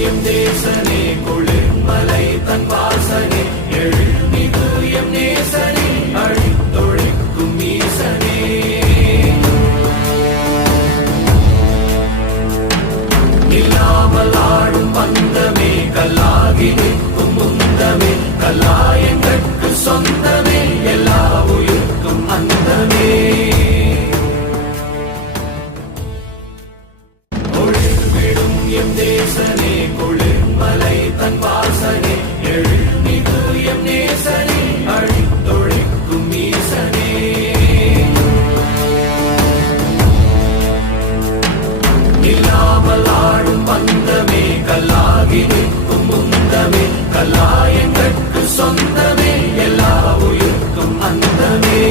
M தேசனே குளிர்மலை தன் வாசனே எழுமிகு M நேசனே அழித்தொழிக்கும் ஈசனே இல்லாமல் ஆடும் பந்தமே கல்லாகி நிற்கும் முந்தமே கல்லாயங்கட்கு சொந்தமே எல்லா உயிர்க்கும் அந்தமே எம் தேசனே குளிர்மலை தன் வாசனே எழுமிகு எம் நேசனே அழித்தொழிக்கும் ஈசனே இல்லாமல் ஆடும் பந்தமே கல்லாகி நிற்கும் முந்தமே கல்லாயங்கட்கு சொந்தமே எல்லா உயிர்க்கும் அந்தமே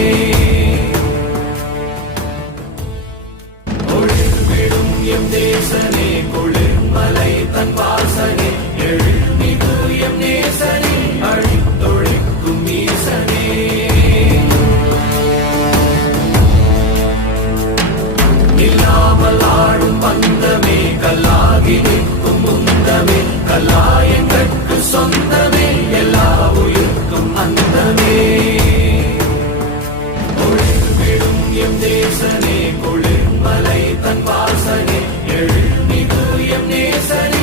ஒளிர்விடும் எம் தேசனே குளிர்மலை தன் வாசனே எழுமிகு எம் நேசனே அழித்தொழிக்கும் ஈசனே இல்லாமல் ஆடும் பந்தமே கல்லாகி நிற்கும் முந்தமே கல்லாயங்கட்கு சொந்தமே எல்லா உயிர்க்கும் அந்தமே ஒளிர்விடும் எம் தேசனே குளிர்மலை தன் வாசனே எழுமிகு எம் நேசனே